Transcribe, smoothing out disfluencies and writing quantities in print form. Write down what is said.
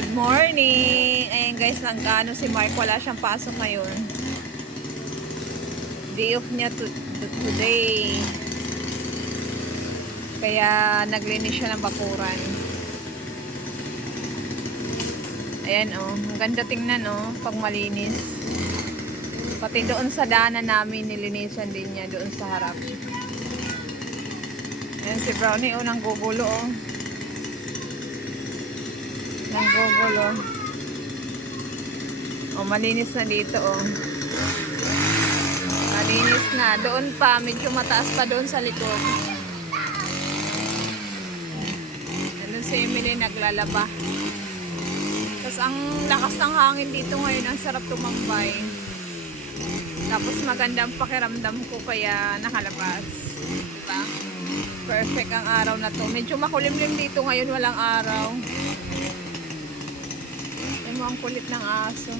Good morning! Ayan guys, nagkano si Mark, wala siyang pasok ngayon. Day off niya today. Kaya naglinis siya ng bakuran. Ayan oh, ang ganda tingnan oh, pag malinis. Pati doon sa daanan namin, nilinisan din niya doon sa harap. Ayan si Brownie oh, nanggugulo oh. Nanggugulo. Oh, malinis na dito oh. Malinis na. Doon pa, medyo mataas pa doon sa likod. Doon si Emily naglalaba. Tapos ang lakas ng hangin dito ngayon, ang sarap tumambay. Tapos magandang pakiramdam ko kaya nakalabas. Diba? Perfect ang araw na to. Medyo makulimlim dito ngayon, walang araw. Ay mo, ang kulit ng aso.